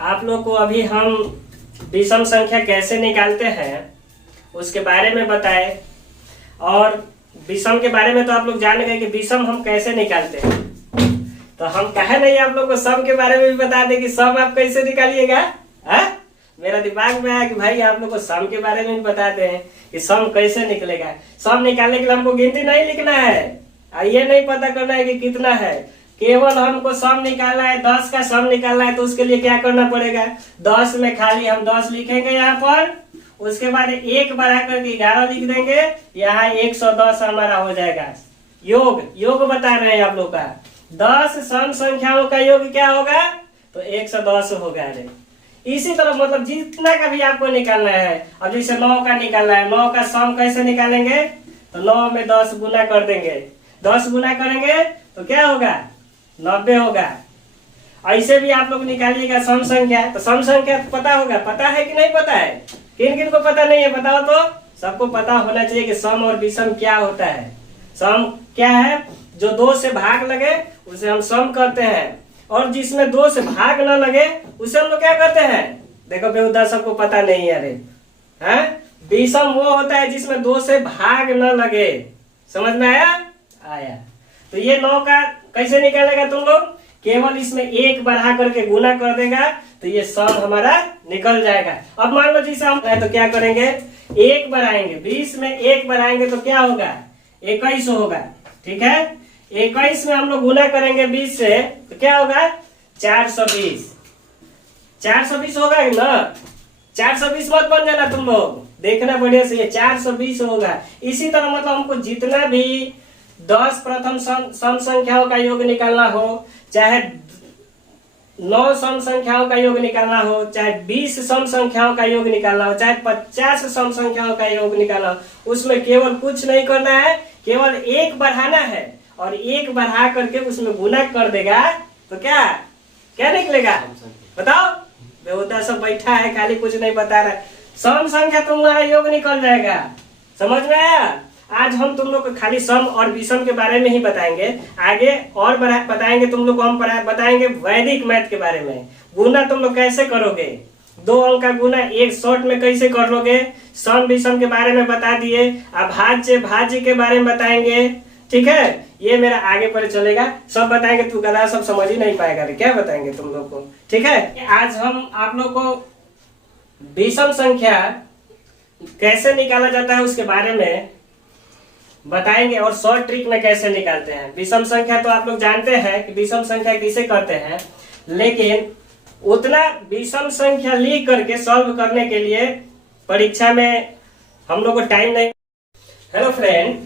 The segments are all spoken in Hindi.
आप लोग को अभी हम विषम संख्या कैसे निकालते हैं उसके बारे में बताए। और विषम के बारे में तो आप लोग जान गए कि विषम हम कैसे निकालते हैं, तो हम कहे नहीं आप लोग को सम के बारे में भी बता दें कि सम आप कैसे निकालिएगा। मेरा दिमाग में आया कि भाई आप लोग को सम के बारे में भी बताते हैं कि सम कैसे निकलेगा। सम निकालने के लिए हमको गिनती नहीं लिखना है और ये नहीं पता करना है कि कितना है, केवल हमको सम निकालना है। 10 का सम निकालना है तो उसके लिए क्या करना पड़ेगा, 10 में खाली हम 10 लिखेंगे यहाँ पर, उसके बाद 1 बढ़ा करके 11 लिख देंगे, यहाँ 110 हमारा हो जाएगा। योग बता रहे हैं आप लोग का 10 सम संख्याओं का योग क्या होगा, तो 110 होगा। रे इसी तरह मतलब जितना का भी आपको निकालना है। अब जैसे 9 का निकालना है, 9 का सम कैसे निकालेंगे, तो 9 में 10 गुना कर देंगे, 10 गुना करेंगे तो क्या होगा 90 होगा। ऐसे भी आप लोग निकालिएगा सम संख्या। तो सम संख्या पता होगा, पता है कि नहीं पता है, किन किन को पता नहीं है बताओ तो। सबको पता होना चाहिए कि सम और विषम क्या होता है। सम क्या है, जो 2 से भाग लगे उसे हम सम करते हैं, और जिसमें 2 से भाग न लगे उसे हम लोग क्या करते हैं। देखो बेहुदा सबको पता नहीं है। अरे विषम वो होता है जिसमें 2 से भाग न लगे। समझ में आया। तो ये 9 का कैसे निकालेगा तुम लोग, केवल इसमें 1 बढ़ा करके गुना कर देगा तो ये सम हमारा निकल जाएगा। अब मान लो जैसे हम तो क्या करेंगे, 1 बढ़ाएंगे, 20 में 1 बढ़ाएंगे तो क्या होगा 21 होगा। ठीक है, 21 में हम लोग गुना करेंगे 20 से तो क्या होगा 420। 420 होगा ना, 420 मत बन जाना तुम लोग, देखना बढ़िया से, ये 420 होगा। इसी तरह मतलब हमको जितना भी 10 प्रथम सम संख्याओं का योग निकालना हो, चाहे 9 सम संख्याओं का योग निकालना हो, चाहे 20 सम संख्याओं का योग निकालना हो, चाहे 50 सम संख्याओं का योग निकालना हो, उसमें केवल कुछ नहीं करना है, केवल 1 बढ़ाना है और 1 बढ़ा करके उसमें गुना कर देगा तो क्या निकलेगा बताओ। बेहुदा सब बैठा है खाली कुछ नहीं बता रहा है, सम संख्या तुम्हारा योग निकल जाएगा। समझ में आया। आज हम तुम लोग को खाली सम और विषम के बारे में ही बताएंगे, आगे और बताएंगे तुम लोग को हम बताएंगे वैदिक मैथ के बारे में। गुना तुम लोग कैसे करोगे, 2 अंक का गुना एक शॉर्ट में कैसे कर लोगे, सम विषम के बारे में बता दिए, अभाज्य भाज्य के बारे में बताएंगे। ठीक है, ये मेरा आगे पर चलेगा, सब बताएंगे, तू गधा सब समझ ही नहीं पाएगा। क्या बताएंगे तुम लोग को। ठीक है, आज हम आप लोग को विषम संख्या कैसे निकाला जाता है उसके बारे में बताएंगे और शॉर्ट ट्रिक में कैसे निकालते हैं। विषम संख्या तो आप लोग जानते हैं कि विषम संख्या किसे कहते हैं, लेकिन उतना विषम संख्या लिख करके सॉल्व करने के लिए परीक्षा में हम लोग को टाइम नहीं। हेलो फ्रेंड,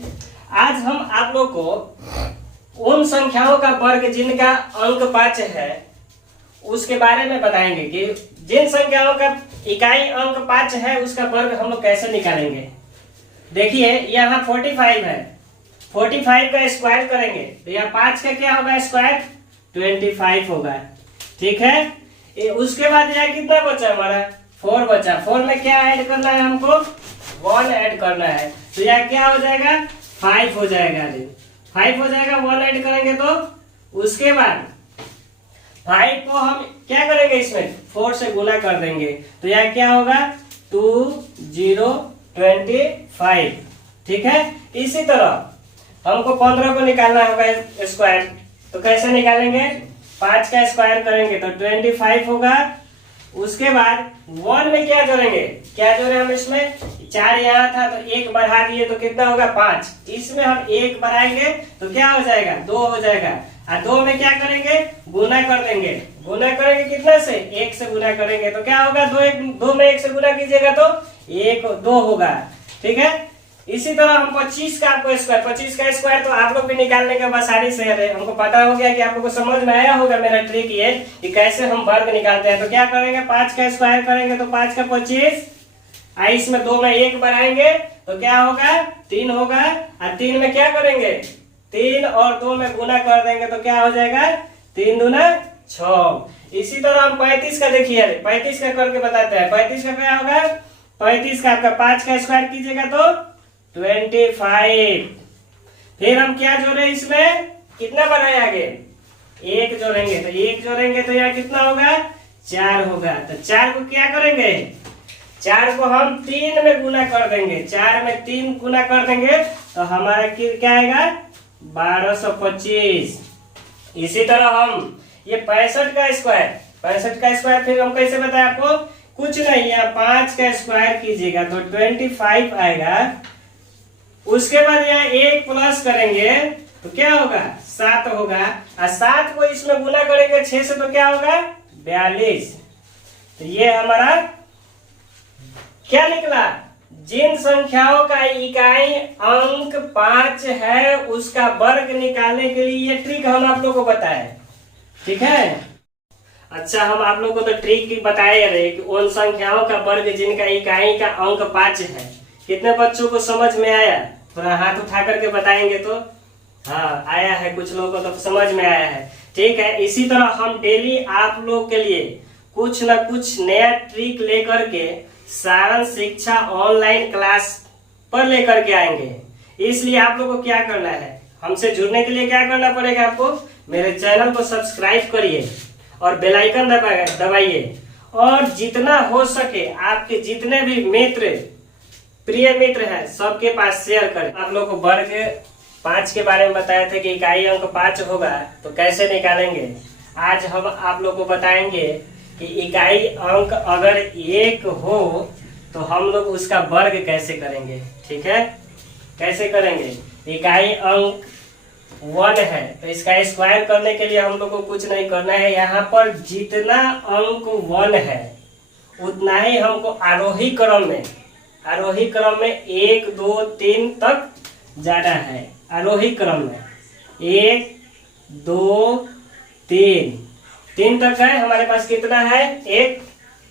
आज हम आप लोग को उन संख्याओं का वर्ग जिनका अंक 5 है उसके बारे में बताएंगे कि जिन संख्याओं का इकाई अंक 5 है उसका वर्ग हम लोग कैसे निकालेंगे। देखिए यहाँ 45 है, 45 का स्क्वायर करेंगे तो यहाँ 5 का क्या होगा स्क्वायर 25 होगा। ठीक है, उसके बाद यहाँ कितना बचा हमारा 4 बचा। 4 में क्या ऐड करना है हमको 1 ऐड करना है, तो यहाँ क्या हो जाएगा 5 हो जाएगा। 5 हो जाएगा, 1 ऐड करेंगे तो उसके बाद 5 को हम क्या करेंगे इसमें 4 से गुना कर देंगे तो यहाँ क्या होगा 2025। ठीक है, इसी तरह हमको 15 को निकालना होगा स्क्वायर, तो कैसे निकालेंगे 5 का स्क्वायर करेंगे तो 25 होगा। उसके बाद 1 में क्या जोड़ेंगे, क्या जोड़े हम इसमें 4 यहाँ था तो 1 बढ़ा दिए तो कितना होगा 5, इसमें हम 1 बढ़ाएंगे तो क्या हो जाएगा 2 हो जाएगा। और 2 में क्या करेंगे गुना कर देंगे, गुना करेंगे कितना से 1 से गुना करेंगे तो क्या होगा 2 में 1 से गुना कीजिएगा तो 1 2 होगा। ठीक है, इसी तरह हम 25 का आपको स्क्वायर, 25 का स्क्वायर तो आप लोग भी निकालने के बाद आसानी से है, हमको पता हो गया कि आप लोग को समझ में आया होगा मेरा ट्रिक ये कि कैसे हम वर्ग निकालते हैं। तो क्या करेंगे 5 का स्क्वायर करेंगे तो 5 का 25, इसमें 2 में 1 बढ़ाएंगे तो क्या होगा 3 होगा, और 3 में क्या करेंगे 3 और 2 में गुना कर देंगे तो क्या हो जाएगा 3 दूना 6। इसी तरह हम 35 का देखिए, 35 का करके बताते हैं। 35 का क्या होगा 35 का आपका 5 का स्क्वायर कीजिएगा तो 25। फिर हम क्या जोड़े इसमें कितना बनाए आगे 1 जोड़ेंगे तो 1 जोड़ेंगे तो यहाँ कितना होगा 4 होगा। तो 4 को क्या करेंगे, 4 को हम 3 में गुना कर देंगे, 4 में 3 गुना कर देंगे तो हमारा क्या आएगा 1225। इसी तरह हम ये 65 का स्क्वायर फिर हम कैसे बताए आपको, कुछ नहीं, यहाँ 5 का स्क्वायर कीजिएगा तो 25 आएगा। उसके बाद यहाँ 1 प्लस करेंगे तो क्या होगा 7 होगा, और 7 को इसमें गुना करेंगे 6 से तो क्या होगा 42। तो ये हमारा क्या निकला, जिन संख्याओं का इकाई अंक 5 है उसका वर्ग निकालने के लिए ये ट्रिक हम आप लोगों को बताए, ठीक है। अच्छा, हम आप लोगों को तो ट्रिक बताए रहे कि उन संख्याओं का वर्ग जिनका इकाई का अंक 5 है। कितने बच्चों को समझ में आया, थोड़ा हाथ उठा करके बताएंगे तो। हाँ, आया है, कुछ लोगों को तो समझ में आया है, ठीक है। इसी तरह हम डेली आप लोग के लिए कुछ न कुछ नया ट्रिक लेकर के सारण शिक्षा ऑनलाइन क्लास पर लेकर के आएंगे। इसलिए आप लोगों को क्या करना है, हमसे जुड़ने के लिए क्या करना पड़ेगा आपको, मेरे चैनल को सब्सक्राइब करिए और बेल आइकन दबाइए, और जितना हो सके आपके जितने भी प्रिय मित्र हैं सबके पास शेयर करें। आप लोग को वर्ग 5 के बारे में बताए थे कि इकाई अंक 5 होगा तो कैसे निकालेंगे। आज हम आप लोग को बताएंगे कि इकाई अंक अगर 1 हो तो हम लोग उसका वर्ग कैसे करेंगे, ठीक है। कैसे करेंगे, इकाई अंक 1 है तो इसका स्क्वायर करने के लिए हम लोग को कुछ नहीं करना है, यहाँ पर जितना अंक 1 है उतना ही हमको आरोही क्रम में 1 2 3 तक जाना है। आरोही क्रम में 1 2 3 तक गए, हमारे पास कितना है 1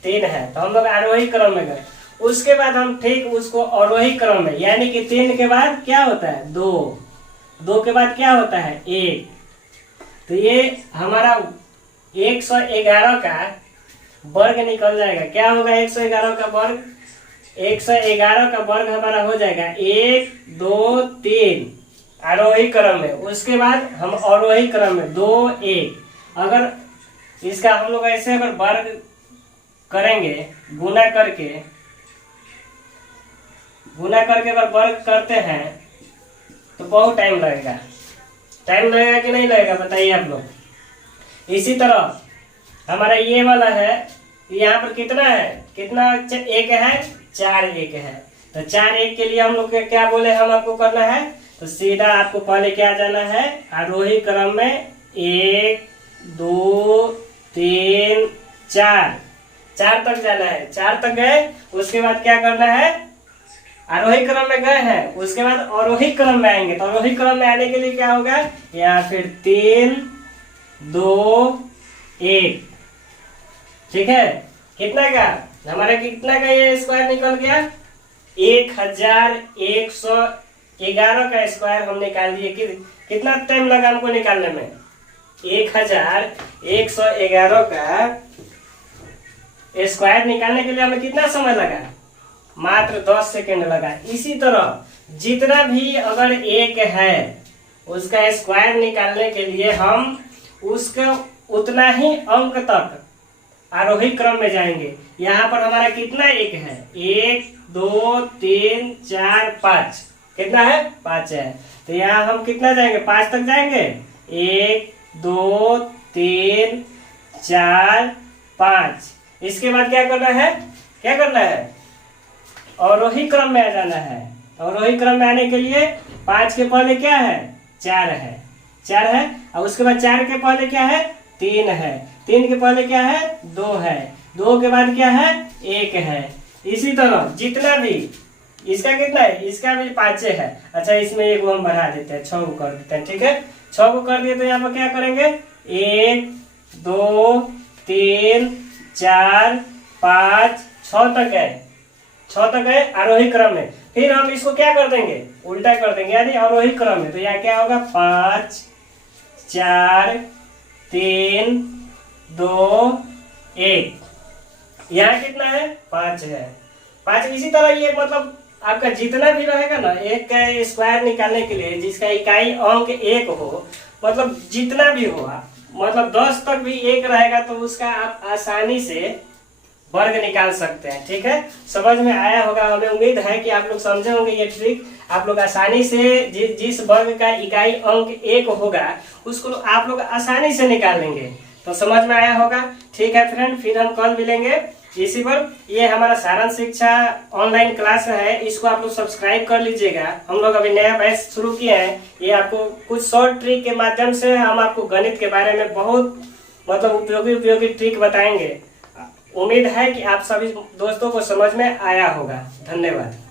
3 है, तो हम लोग आरोही क्रम में गए। उसके बाद हम ठीक उसको अवरोही क्रम में, यानी कि 3 के बाद क्या होता है 2 के बाद क्या होता है 1, तो ये हमारा 111 का वर्ग निकल जाएगा। क्या होगा 111 का वर्ग, 111 का वर्ग हमारा हो जाएगा 1 2 3 आरोही क्रम में। उसके बाद हम अवरोही क्रम में 2 1। अगर इसका हम लोग ऐसे अगर वर्ग करेंगे, गुना करके अगर वर्ग करते हैं तो बहुत टाइम लगेगा कि नहीं लगेगा, बताइए आप लोग। इसी तरह हमारा ये वाला है, यहाँ पर कितना है, कितना 1 है 4 1 है, तो 4 1 के लिए हम लोग क्या बोले हम आपको करना है, तो सीधा आपको पहले क्या जाना है आरोही क्रम में 1 2 3 4 तक जाना है। 4 तक गए, उसके बाद क्या करना है, आरोही क्रम में गए हैं, उसके बाद अवरोही क्रम में आएंगे। तो अवरोही क्रम में आने के लिए क्या होगा, या फिर 3 2 1, ठीक है। कितना का हमारे कितना का ये स्क्वायर निकल गया 1111 का स्क्वायर हम निकाल दिए। कितना टाइम लगा हमको निकालने में, 1111 का स्क्वायर निकालने के लिए हमें कितना समय लगा, मात्र 10 सेकेंड लगा। इसी तरह जितना भी अगर 1 है उसका स्क्वायर निकालने के लिए हम उसका उतना ही अंक तक आरोही क्रम में जाएंगे। यहाँ पर हमारा कितना 1 है, 1 2 3 4 5, कितना है 5 है, तो यहाँ हम कितना जाएंगे 5 तक जाएंगे, 1 2 3 4 5। इसके बाद क्या करना है, अवरोही क्रम में आ जाना है। अवरोही क्रम में आने के लिए 5 के पहले क्या है 4 है, और उसके बाद 4 के पहले क्या है 3 है, 3 के पहले क्या है 2 है, 2 के बाद क्या है 1 है। इसी तरह जितना भी इसका कितना है, इसका भी 5 है। अच्छा, इसमें 1 हम बढ़ा देते हैं, 6 को कर देते हैं, ठीक है। 6 को कर दिए तो यहाँ पर क्या करेंगे 1 2 3 4 5 6 तक है आरोही क्रम में। फिर हम इसको क्या कर देंगे, उल्टा कर देंगे, यानी अवरोही क्रम में। तो यहाँ क्या होगा 5 4 3 2 1, यहाँ कितना है 5 है 5। इसी तरह ये मतलब आपका जितना भी रहेगा ना, 1 का स्क्वायर निकालने के लिए जिसका इकाई अंक 1 हो, मतलब जितना भी हो मतलब 10 तक भी 1 रहेगा तो उसका आप आसानी से वर्ग निकाल सकते हैं। ठीक है, समझ में आया होगा, हमें उम्मीद है कि आप लोग समझे होंगे ये ट्रिक। आप लोग आसानी से जिस वर्ग का इकाई अंक 1 होगा उसको आप लोग आसानी से निकाल लेंगे। तो समझ में आया होगा। ठीक है फ्रेंड, फिर हम कल मिलेंगे इसी पर। ये हमारा सारांश शिक्षा ऑनलाइन क्लास है, इसको आप लोग सब्सक्राइब कर लीजिएगा। हम लोग अभी नया बैच शुरू किए हैं। ये आपको कुछ शॉर्ट ट्रिक के माध्यम से हम आपको गणित के बारे में बहुत मतलब उपयोगी ट्रिक बताएंगे। उम्मीद है कि आप सभी दोस्तों को समझ में आया होगा। धन्यवाद।